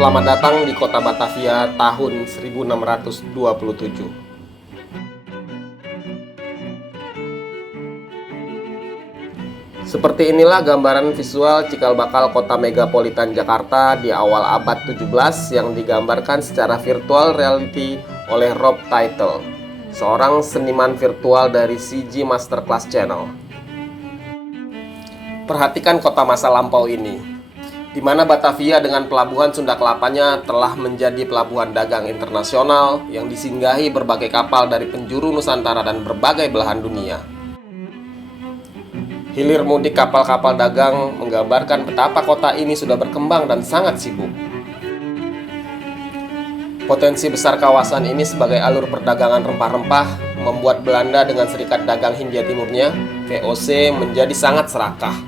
Selamat datang di kota Batavia tahun 1627. Seperti inilah gambaran visual cikal bakal kota megapolitan Jakarta di awal abad 17 yang digambarkan secara virtual reality oleh Rob Tittle, seorang seniman virtual dari CG Masterclass Channel. Perhatikan kota masa lampau ini, di mana Batavia dengan pelabuhan Sunda Kelapanya telah menjadi pelabuhan dagang internasional yang disinggahi berbagai kapal dari penjuru Nusantara dan berbagai belahan dunia. Hilir mudik kapal-kapal dagang menggambarkan betapa kota ini sudah berkembang dan sangat sibuk. Potensi besar kawasan ini sebagai alur perdagangan rempah-rempah membuat Belanda dengan Serikat Dagang Hindia Timurnya, VOC, menjadi sangat serakah.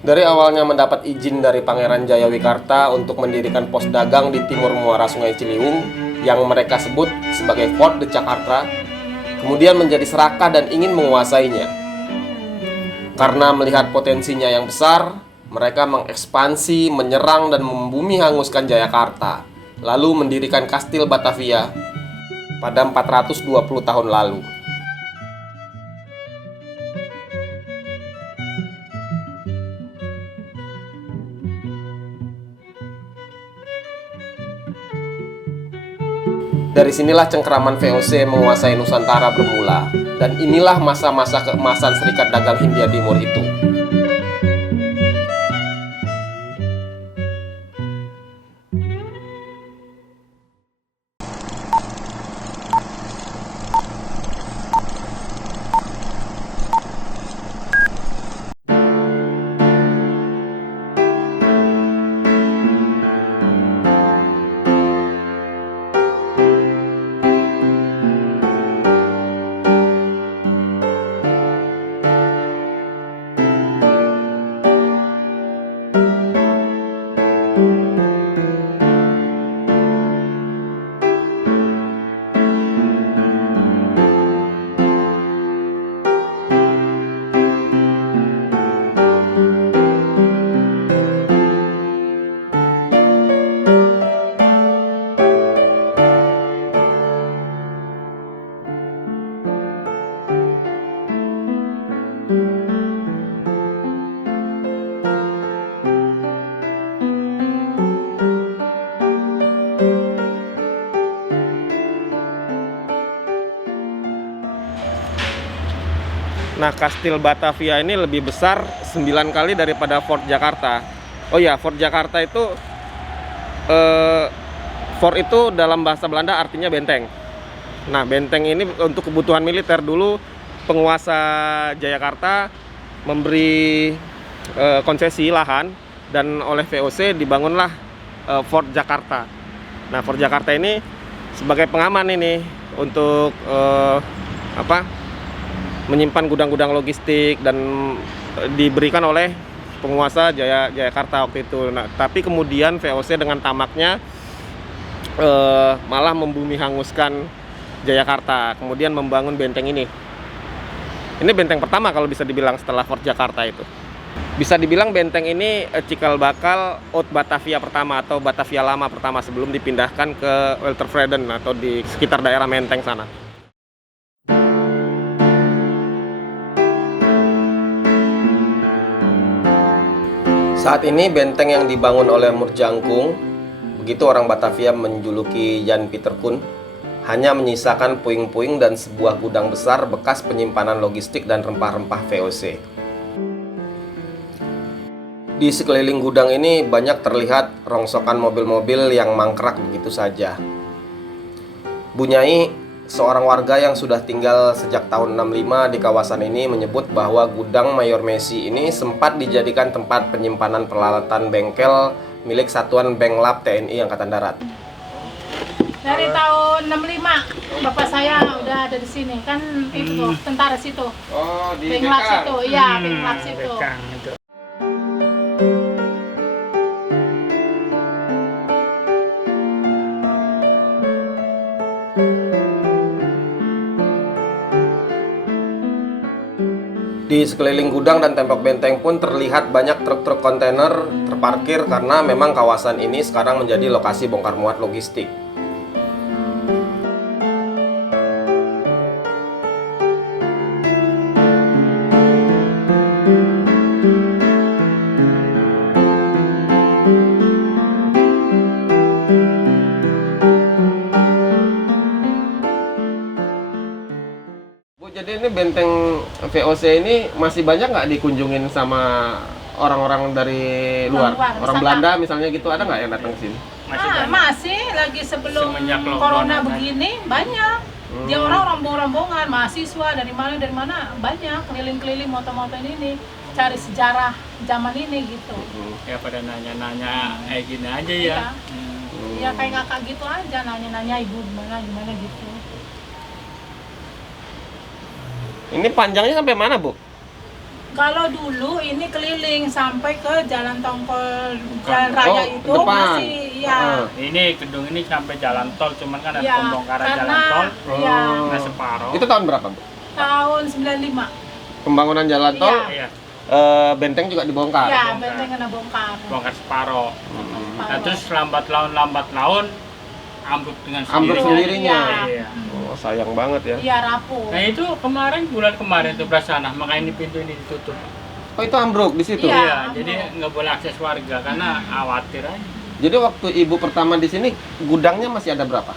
Dari awalnya mendapat izin dari Pangeran Jayawikarta untuk mendirikan pos dagang di timur muara Sungai Ciliwung yang mereka sebut sebagai Fort de Jakarta, kemudian menjadi serakah dan ingin menguasainya. Karena melihat potensinya yang besar, mereka mengekspansi, menyerang dan membumi hanguskan Jayakarta, lalu mendirikan Kastil Batavia pada 420 tahun lalu. Dari sinilah cengkeraman VOC menguasai Nusantara bermula, dan inilah masa-masa keemasan Serikat Dagang Hindia Timur itu. Nah, Kastil Batavia ini lebih besar 9 kali daripada Fort Jakarta. Oh ya, Fort Jakarta itu fort itu dalam bahasa Belanda artinya benteng. Nah, benteng ini untuk kebutuhan militer. Dulu penguasa Jayakarta memberi konsesi lahan dan oleh VOC dibangunlah Fort Jakarta. Nah, Fort Jakarta ini sebagai pengaman ini untuk menyimpan gudang-gudang logistik dan diberikan oleh penguasa Jayakarta waktu itu. Nah, tapi kemudian VOC dengan tamaknya malah membumi hanguskan Jayakarta, kemudian membangun benteng ini. Ini benteng pertama kalau bisa dibilang setelah Fort Jakarta itu. Bisa dibilang benteng ini cikal bakal Oud Batavia pertama atau Batavia lama pertama sebelum dipindahkan ke Weltervreden atau di sekitar daerah Menteng sana. Saat ini benteng yang dibangun oleh Moerjangkung, begitu orang Batavia menjuluki Jan Pieter Koen, hanya menyisakan puing-puing dan sebuah gudang besar bekas penyimpanan logistik dan rempah-rempah VOC. Di sekeliling gudang ini banyak terlihat rongsokan mobil-mobil yang mangkrak begitu saja. Bunyai, seorang warga yang sudah tinggal sejak tahun 65 di kawasan ini, menyebut bahwa gudang Mayor Messi ini sempat dijadikan tempat penyimpanan peralatan bengkel milik Satuan Benglab TNI Angkatan Darat. Dari tahun 65 bapak saya udah ada di sini kan, itu tuh tentara situ. Oh, di Benglab situ, iya Benglab situ. Di Di sekeliling gudang dan tembok benteng pun terlihat banyak truk-truk kontainer terparkir karena memang kawasan ini sekarang menjadi lokasi bongkar muat logistik. Jadi ini benteng VOC ini masih banyak nggak dikunjungin sama orang-orang dari luar? Orang Belanda misalnya gitu, ada nggak yang datang ke sini? Masih lagi sebelum corona begini banyak. Dia orang rombongan, mahasiswa dari mana banyak keliling-keliling moto-moto ini cari sejarah zaman ini gitu. Ya pada nanya-nanya gini aja ya. Ya kayak kakak gitu aja nanya-nanya ibu gimana gitu. Ini panjangnya sampai mana, Bu? Kalau dulu ini keliling sampai ke Jalan Tongkol Jalan Raya itu depan. masih ya. Ini gedung ini sampai jalan tol, cuman kan ada Ya, pembongkaran karena- jalan tol. ya. Nah separuh. Itu tahun berapa, Bu? Tahun 95. Pembangunan jalan tol, Iya, benteng juga dibongkar. Ya, benteng kena bongkar. bongkar separuh. Nah Separuh. terus lambat laun ambruk dengan Ambruk sendirinya. Iya. Oh, sayang banget ya. Iya, rapuh. Nah itu bulan kemarin tuh Prasana, makanya ini pintu ini ditutup. Oh, itu ambruk di situ. Iya. Iya, jadi nggak boleh akses warga karena khawatir aja. Jadi waktu Ibu pertama di sini gudangnya masih ada berapa?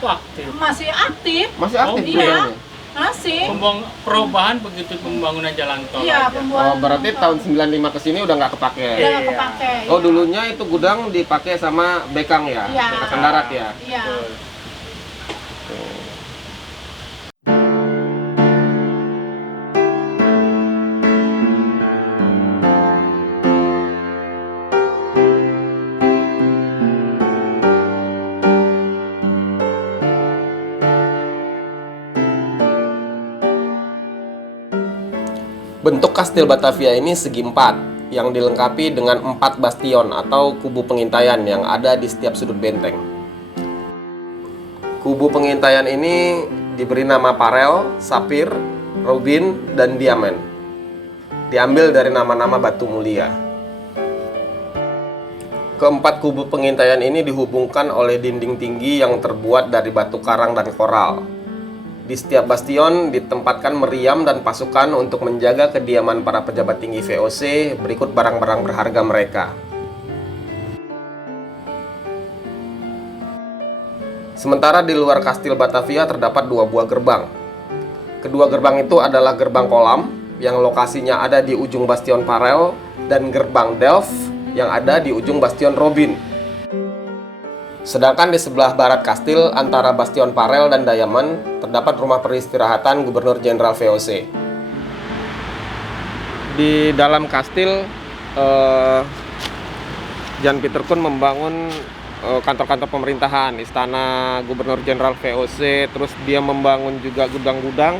Waktu Masih aktif. Masih aktif iya. gudangnya? Masih. perubahan begitu pembangunan jalan tol. Iya, aja. Oh, berarti tahun 95 ke sini udah nggak kepake. udah nggak kepake. Oh, dulunya itu gudang dipakai sama bekang ya? Iya. Angkatan darat ya? Iya. Betul. Bentuk Kastil Batavia ini segi empat, yang dilengkapi dengan 4 bastion atau kubu pengintaian yang ada di setiap sudut benteng. Kubu pengintaian ini diberi nama Parel, Sapir, Rubin, dan Diamond. Diambil dari nama-nama batu mulia. Keempat kubu pengintaian ini dihubungkan oleh dinding tinggi yang terbuat dari batu karang dan koral. Di setiap bastion ditempatkan meriam dan pasukan untuk menjaga kediaman para pejabat tinggi VOC berikut barang-barang berharga mereka. Sementara di luar Kastil Batavia terdapat 2 buah gerbang. Kedua gerbang itu adalah gerbang kolam yang lokasinya ada di ujung bastion Parel dan gerbang Delft yang ada di ujung bastion Robin. Sedangkan di sebelah barat kastil antara bastion Parel dan Diamond terdapat rumah peristirahatan Gubernur Jenderal VOC. Di dalam kastil, Jan Pieter Koen membangun kantor-kantor pemerintahan, istana Gubernur Jenderal VOC, terus dia membangun juga gudang-gudang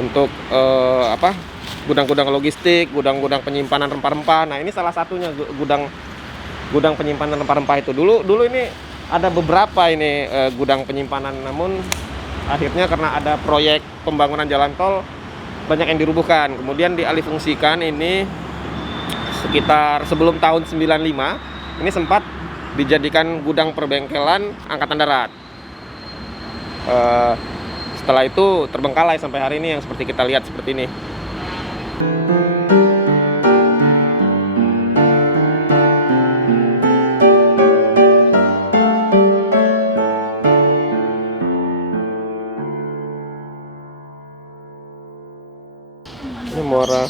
untuk gudang-gudang logistik, gudang-gudang penyimpanan rempah-rempah. Nah, ini salah satunya gudang penyimpanan rempah-rempah itu. Dulu ini ada beberapa ini gudang penyimpanan, namun akhirnya karena ada proyek pembangunan jalan tol banyak yang dirubuhkan. Kemudian dialihfungsikan ini sekitar sebelum tahun 95 ini sempat dijadikan gudang perbengkelan Angkatan Darat. Setelah itu terbengkalai sampai hari ini yang seperti kita lihat seperti ini. Ini muara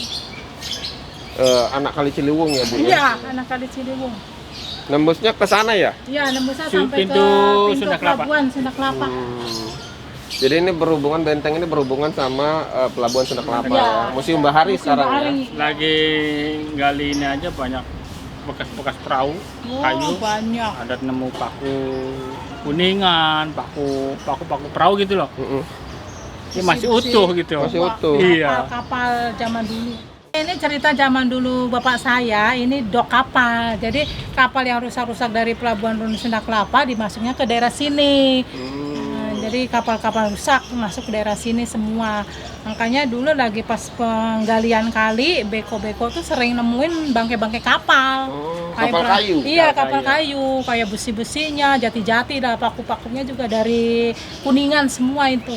anak Kali Ciliwung ya, Bu? Iya, anak Kali Ciliwung. Nembusnya ke sana ya? Iya, nembusnya Pintu sampai ke pintu Sunda Kelapa. pelabuhan Sunda Kelapa. Jadi ini berhubungan, benteng ini berhubungan sama Pelabuhan Sunda Kelapa Iya. ya. Museum Bahari Museum sekarang Bahari. ya. Lagi gali ini aja banyak bekas-bekas perahu Oh, kayu. banyak. Ada nemu paku kuningan, paku perahu gitu loh. Ini masih utuh gitu. Masih utuh. Iya. Kapal zaman dulu. Ini cerita zaman dulu bapak saya, ini dok kapal. Jadi kapal yang rusak-rusak dari Pelabuhan Sunda Kelapa dimasuknya ke daerah sini. Nah, Jadi kapal-kapal rusak masuk ke daerah sini semua. Makanya dulu lagi pas penggalian kali, beko-beko tuh sering nemuin bangkai-bangkai kapal. Kapal kayu? Iya, kapal kayu. Kayak besi-besinya, jati-jati, dah paku-pakunya juga dari Kuningan semua itu.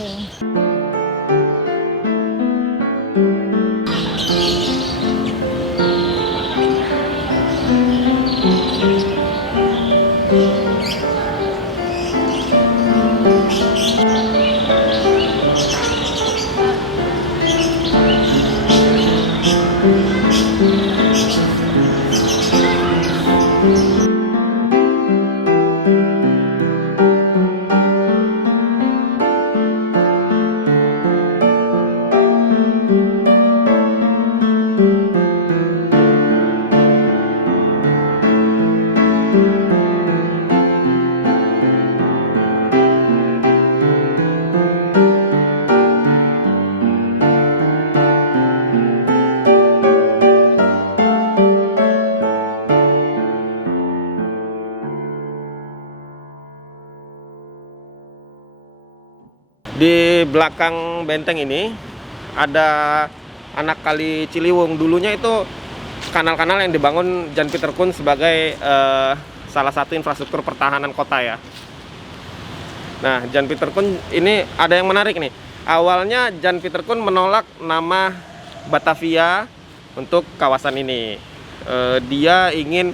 Di belakang benteng ini ada anak kali Ciliwung. Dulunya itu kanal-kanal yang dibangun Jan Pieter Koen sebagai salah satu infrastruktur pertahanan kota ya. Nah, Jan Pieter Koen ini ada yang menarik nih. Awalnya Jan Pieter Koen menolak nama Batavia untuk kawasan ini. Dia ingin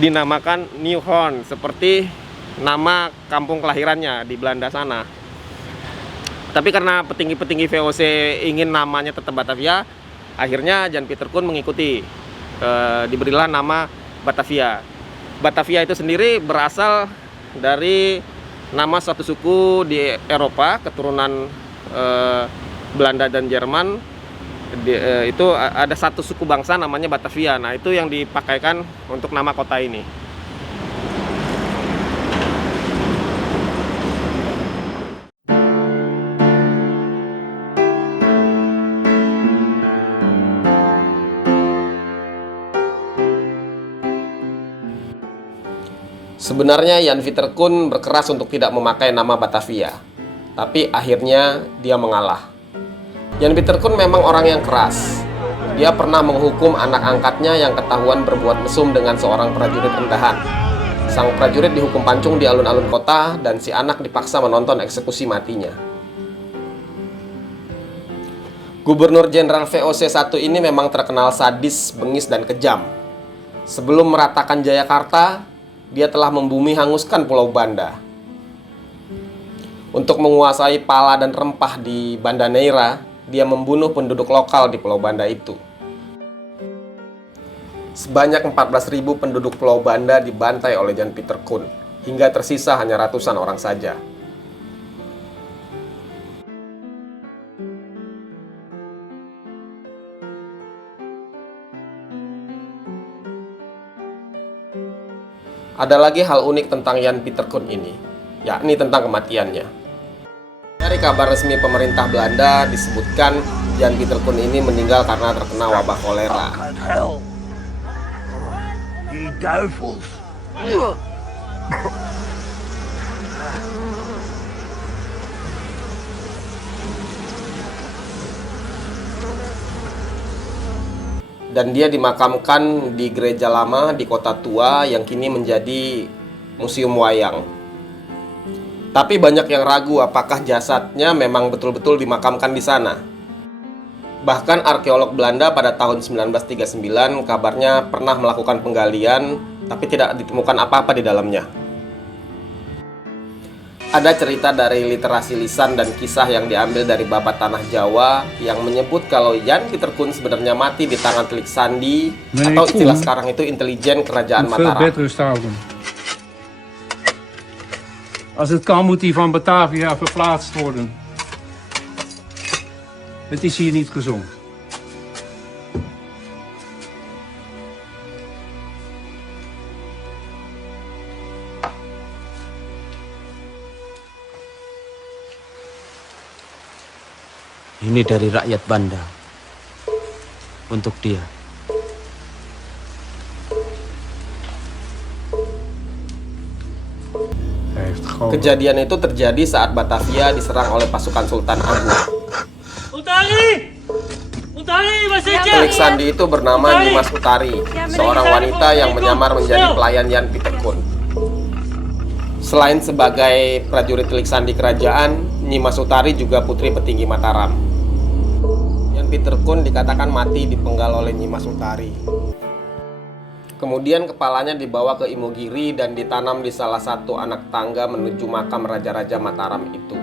dinamakan Nieuwhoorn seperti nama kampung kelahirannya di Belanda sana. Tapi karena petinggi-petinggi VOC ingin namanya tetap Batavia, akhirnya Jan Pieter Koen mengikuti. Diberilah nama Batavia. Batavia itu sendiri berasal dari nama suatu suku di Eropa, keturunan Belanda dan Jerman. Itu ada satu suku bangsa namanya Batavia. Nah, itu yang dipakaikan untuk nama kota ini. Sebenarnya Jan Pieter Koen berkeras untuk tidak memakai nama Batavia, tapi akhirnya dia mengalah. Jan Pieter Koen memang orang yang keras. Dia pernah menghukum anak angkatnya yang ketahuan berbuat mesum dengan seorang prajurit rendahan. Sang prajurit dihukum pancung di alun-alun kota dan si anak dipaksa menonton eksekusi matinya. Gubernur Jenderal VOC 1 ini memang terkenal sadis, bengis, dan kejam. Sebelum meratakan Jayakarta, dia telah membumi hanguskan Pulau Banda. Untuk menguasai pala dan rempah di Banda Neira, dia membunuh penduduk lokal di Pulau Banda itu. Sebanyak 14.000 penduduk Pulau Banda dibantai oleh Jan Pieter Koen, hingga tersisa hanya ratusan orang saja. Ada lagi hal unik tentang Jan Pieter Koen ini, yakni tentang kematiannya. Dari kabar resmi pemerintah Belanda disebutkan Jan Pieter Koen ini meninggal karena terkena wabah kolera. Dan dia dimakamkan di gereja lama di Kota Tua yang kini menjadi museum wayang. Tapi banyak yang ragu apakah jasadnya memang betul-betul dimakamkan di sana. Bahkan arkeolog Belanda pada tahun 1939 kabarnya pernah melakukan penggalian, tapi tidak ditemukan apa-apa di dalamnya. Ada cerita dari literasi lisan dan kisah yang diambil dari babat tanah Jawa yang menyebut kalau Jan Pieter Koen sebenarnya mati di tangan Telik Sandi, atau istilah sekarang itu intelijen kerajaan Mataram. Als het kan moet hij van Batavia verplaatst worden. Het is hier niet gezond. Ini dari rakyat Banda. Untuk dia. Hij heeft Kejadian itu terjadi saat Batavia diserang oleh pasukan Sultan Agung. Telik Sandi itu bernama Nyimas Utari, seorang wanita yang menyamar menjadi pelayan Yan Piterkun. Selain sebagai prajurit Telik Sandi kerajaan, Nyimas Utari juga putri petinggi Mataram. Yan Piterkun dikatakan mati dipenggal oleh Nyimas Utari. Kemudian kepalanya dibawa ke Imogiri dan ditanam di salah satu anak tangga menuju makam raja-raja Mataram itu.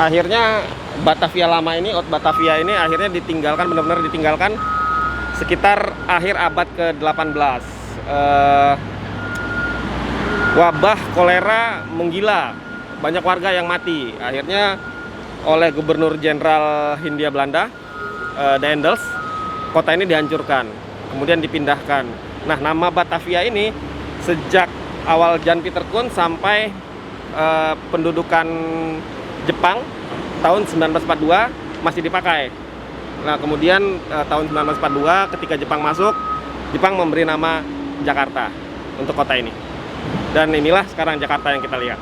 Akhirnya Batavia lama ini, Oud Batavia ini akhirnya ditinggalkan, benar-benar ditinggalkan sekitar akhir abad ke-18. Wabah kolera menggila, banyak warga yang mati. Akhirnya oleh Gubernur Jenderal Hindia Belanda, Daendels, kota ini dihancurkan, kemudian dipindahkan. Nah, nama Batavia ini sejak awal Jan Pieterkoen sampai pendudukan Jepang tahun 1942 masih dipakai. Nah, kemudian tahun 1942 ketika Jepang masuk, Jepang memberi nama Jakarta untuk kota ini. Dan inilah sekarang Jakarta yang kita lihat.